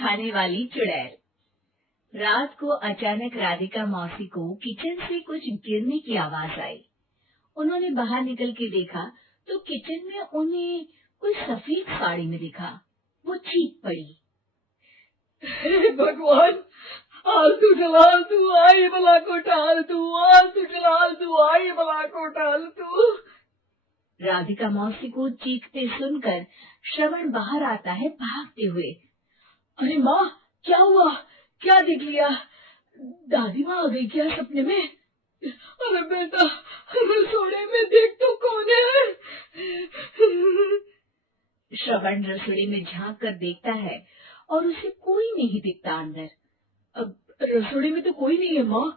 खाने वाली चुड़ैल। रात को अचानक राधिका मौसी को किचन से कुछ गिरने की आवाज आई। उन्होंने बाहर निकल के देखा तो किचन में उन्हें कोई सफेद साड़ी में दिखा। वो चीख पड़ी, हे भगवान, आलतू जलाल तू आई बला को टाल तू, आलतू जलाल तू आई बला को टाल तू। राधिका मौसी को चीखते सुनकर श्रवण बाहर आता है भागते हुए। अरे माँ, क्या हुआ? क्या देख लिया? दादी माँ आ गई क्या सपने में? अरे बेटा, रसोड़े में देख तो कौन है? श्रवण रसोई में झांक कर देखता है और उसे कोई नहीं दिखता अंदर। अब रसोड़ी में तो कोई नहीं है माँ।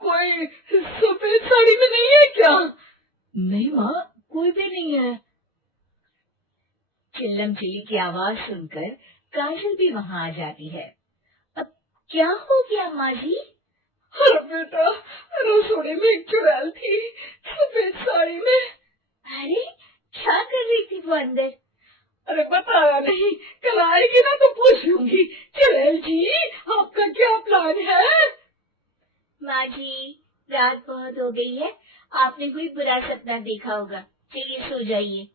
कोई सफेद साड़ी में नहीं है क्या? नहीं माँ, कोई भी नहीं है। चिल्लम चिल्ली की आवाज सुनकर काजल भी वहाँ आ जाती है। अब क्या हो गया माँ जी? अरे बेटा, रसोड़ी में एक चुड़ैल थी सफेद साड़ी में। अरे क्या कर रही थी वो अंदर? अरे बताया नहीं, कल आएगी ना तो पूछ लूंगी। चुड़ैल जी, आपका क्या प्लान है? माँ जी, रात बहुत हो गई है, आपने कोई बुरा सपना देखा होगा, चलिए सो जाइए।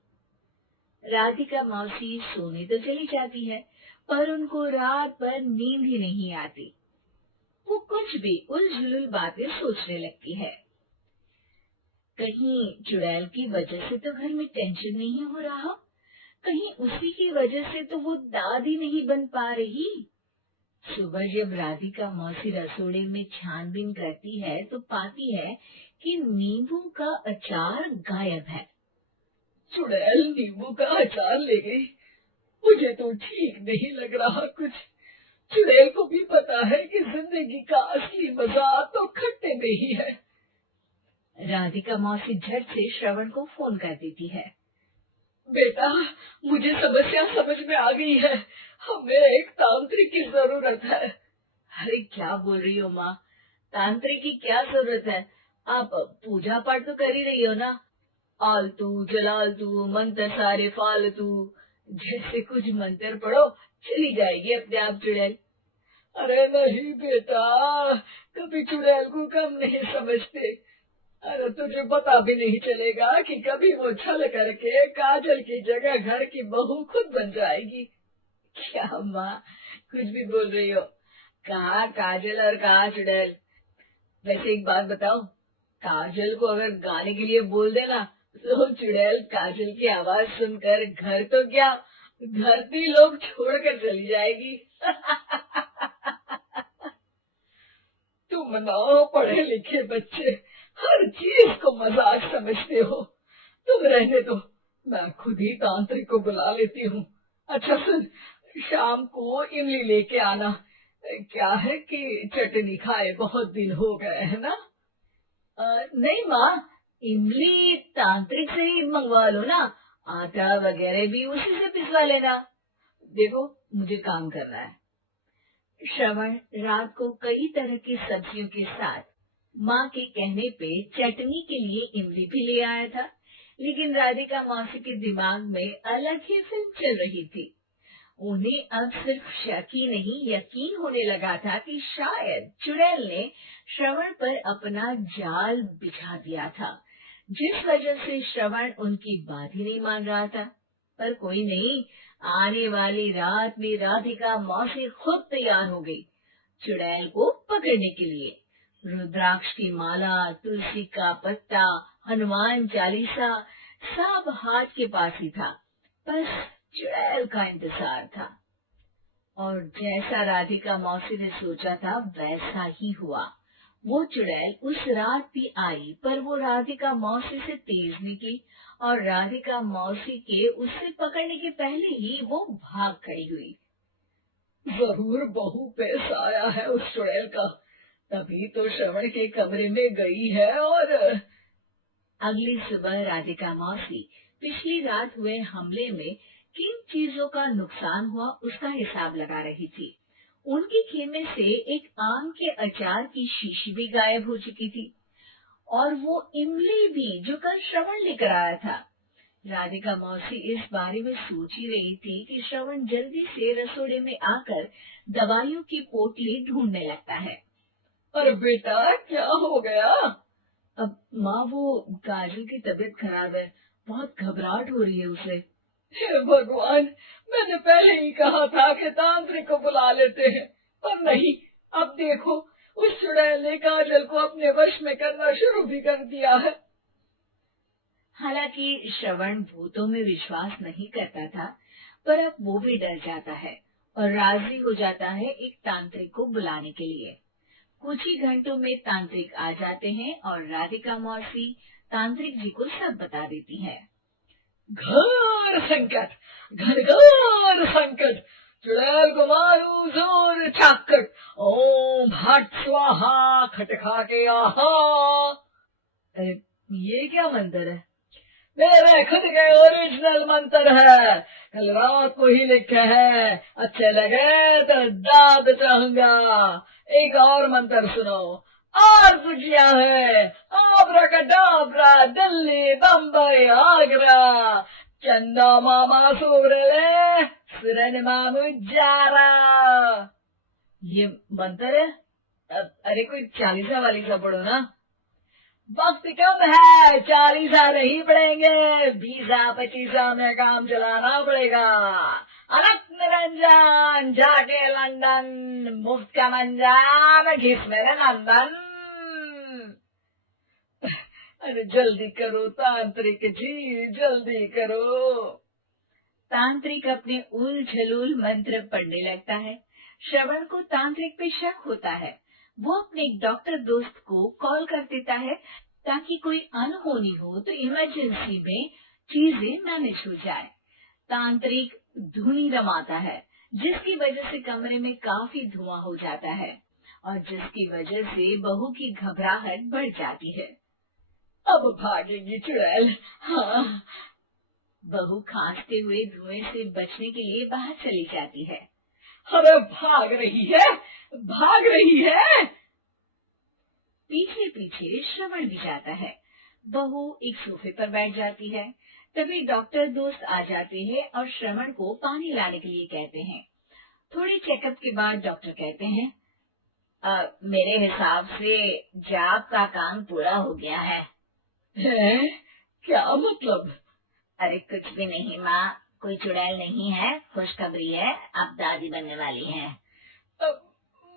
राधिका मौसी सोने तो चली जाती है पर उनको रात भर नींद ही नहीं आती। वो कुछ भी उलझुल बातें सोचने लगती है। कहीं चुड़ैल की वजह से तो घर में टेंशन नहीं हो रहा, कहीं उसी की वजह से तो वो दादी नहीं बन पा रही। सुबह जब राधिका मौसी रसोड़े में छानबीन करती है तो पाती है कि नींबू का अचार गायब है। चुड़ैल नींबू का अचार ले गई, मुझे तो ठीक नहीं लग रहा कुछ। चुड़ैल को भी पता है कि जिंदगी का असली मजा तो खट्टे में ही है। राधिका मौसी झट से श्रवण को फोन कर देती है। बेटा, मुझे समस्या समझ में आ गई है, हमें एक तांत्रिक की जरूरत है। अरे क्या बोल रही हो माँ, तांत्रिक की क्या जरूरत है? आप पूजा पाठ तो कर ही रही हो ना। आलतू जलालतू मंत्र सारे फालतू जैसे कुछ मंत्र पढ़ो, चली जाएगी अपने आप चुड़ैल। अरे नहीं बेटा, कभी चुड़ैल को कम नहीं समझते। अरे तुझे पता भी नहीं चलेगा कि कभी वो छल करके काजल की जगह घर की बहू खुद बन जाएगी। क्या माँ, कुछ भी बोल रही हो? कहाँ काजल और कहाँ चुड़ैल। वैसे एक बात बताओ, काजल को अगर गाने के लिए बोल देना तो चुड़ैल काजल की आवाज सुनकर घर तो क्या, धरती लोग छोड़कर चली जाएगी। तुम ना पढ़े लिखे बच्चे हर चीज को मजाक समझते हो। तुम रहने दो, मैं खुद ही तांत्रिक को बुला लेती हूँ। अच्छा सुन, शाम को इमली लेके आना। क्या है कि चटनी खाए बहुत दिन हो गए है ना। नहीं माँ, इमली तांत्रिक से ही मंगवा लो ना, आटा वगैरह भी उसी से पिसवा लेना। देखो मुझे काम करना है। श्रवण रात को कई तरह की सब्जियों के साथ माँ के कहने पे चटनी के लिए इमली भी ले आया था, लेकिन राधिका मौसी के दिमाग में अलग ही फिल्म चल रही थी। उन्हें अब सिर्फ शक ही नहीं यकीन होने लगा था कि शायद चुड़ैल ने श्रवण पर अपना जाल बिछा दिया था, जिस वजह से श्रवण उनकी बात ही नहीं मान रहा था। पर कोई नहीं, आने वाली रात में राधिका मौसी खुद तैयार हो गई चुड़ैल को पकड़ने के लिए। रुद्राक्ष की माला, तुलसी का पत्ता, हनुमान चालीसा सब हाथ के पास ही था, बस चुड़ैल का इंतजार था। और जैसा राधिका मौसी ने सोचा था वैसा ही हुआ। वो चुड़ैल उस रात भी आई, पर वो राधिका मौसी से तेज निकली और राधिका मौसी के उससे पकड़ने के पहले ही वो भाग खड़ी हुई। जरूर बहू पे साया है उस चुड़ैल का, तभी तो श्रवण के कमरे में गई है। और अगली सुबह राधिका मौसी पिछली रात हुए हमले में किन चीजों का नुकसान हुआ उसका हिसाब लगा रही थी। उनके खेमे से एक आम के अचार की शीशी भी गायब हो चुकी थी और वो इमली भी जो कल श्रवण लेकर आया था। राधिका मौसी इस बारे में सोच ही रही थी कि श्रवण जल्दी से रसोड़े में आकर दवाइयों की पोटली ढूंढने लगता है। अरे बेटा, क्या हो गया? अब माँ, वो काजल की तबीयत खराब है, बहुत घबराहट हो रही है उसे। हे भगवान, मैंने पहले ही कहा था कि तांत्रिक को बुला लेते हैं, पर नहीं। अब देखो, उस चुड़ैल ने काजल को अपने वश में करना शुरू भी कर दिया है। हालांकि श्रवण भूतों में विश्वास नहीं करता था, पर अब वो भी डर जाता है और राजी हो जाता है एक तांत्रिक को बुलाने के लिए। कुछ ही घंटों में तांत्रिक आ जाते हैं और राधिका मौसी तांत्रिक जी को सब बता देती है। घोर संकट, घनघोर संकट, चुड़ैल को मारू जोर चाकट, ओम भट स्वाहा खटखा के आहा। अरे, ये क्या मंत्र है? मेरे खुद के ओरिजिनल मंत्र है, कल रात को ही लिखे हैं। अच्छे लगे तो दाद चाहूंगा। एक और मंत्र सुनो। और किया है, आब्राकडाब्रा, दिल्ली, बम्बई, आगरा, चंदा मामा सूरले, सुरन मामू जारा। ये मंत्र है? अरे, कोई चालीसा वालीसा पढ़ो ना। वक्त कम है, 40 नहीं पड़ेंगे, 20-25 में काम चलाना पड़ेगा। अलग निरंजन जाके लंदन, मुफ्त का मंजान घिस मेरे नंदन। अरे जल्दी करो तांत्रिक जी, जल्दी करो। तांत्रिक अपने उल झलूल मंत्र पढ़ने लगता है। श्रवण को तांत्रिक पे शक होता है। वो अपने एक डॉक्टर दोस्त को कॉल कर देता है ताकि कोई अनहोनी हो तो इमरजेंसी में चीजें मैनेज हो जाए। तांत्रिक धुनी रमाता है, जिसकी वजह से कमरे में काफी धुआं हो जाता है और जिसकी वजह से बहू की घबराहट बढ़ जाती है। अब भागेगी चुड़ैल। हाँ। बहू खांसते हुए धुएं से बचने के लिए बाहर चली जाती है। अरे भाग रही है, भाग रही है। पीछे पीछे श्रवण भी जाता है। बहू एक सोफे पर बैठ जाती है। तभी डॉक्टर दोस्त आ जाते हैं और श्रवण को पानी लाने के लिए कहते हैं। थोड़े चेकअप के बाद डॉक्टर कहते हैं, मेरे हिसाब से जाप का काम पूरा हो गया है। क्या मतलब? अरे कुछ भी नहीं माँ, कोई चुड़ैल नहीं है, खुशखबरी है, अब दादी बनने वाली है।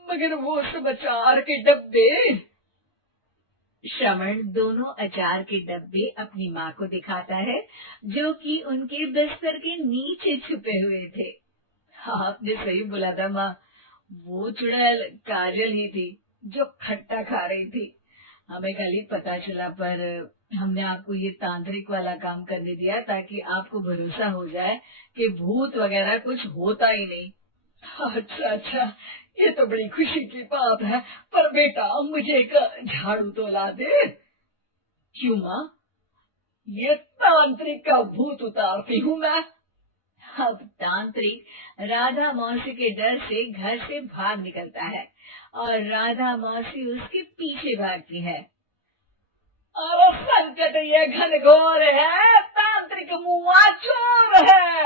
मगर वो सब अचार के डब्बे। श्रवण दोनों अचार के डब्बे अपनी माँ को दिखाता है, जो कि उनके बिस्तर के नीचे छुपे हुए थे। आपने सही बोला था माँ, वो चुड़ैल काजल ही थी जो खट्टा खा रही थी। हमें कल ही पता चला, पर हमने आपको ये तांत्रिक वाला काम करने दिया ताकि आपको भरोसा हो जाए कि भूत वगैरह कुछ होता ही नहीं। अच्छा अच्छा, ये तो बड़ी खुशी की बात है। पर बेटा, मुझे एक झाड़ू तो ला दे। क्यों माँ? ये तांत्रिक का भूत उतारती हूँ मैं। अब तांत्रिक राधा मौसी के डर से घर से भाग निकलता है और राधा मौसी उसके पीछे भागती है। अरे संकट ये घनघोर है, तांत्रिक मुआ चोर है।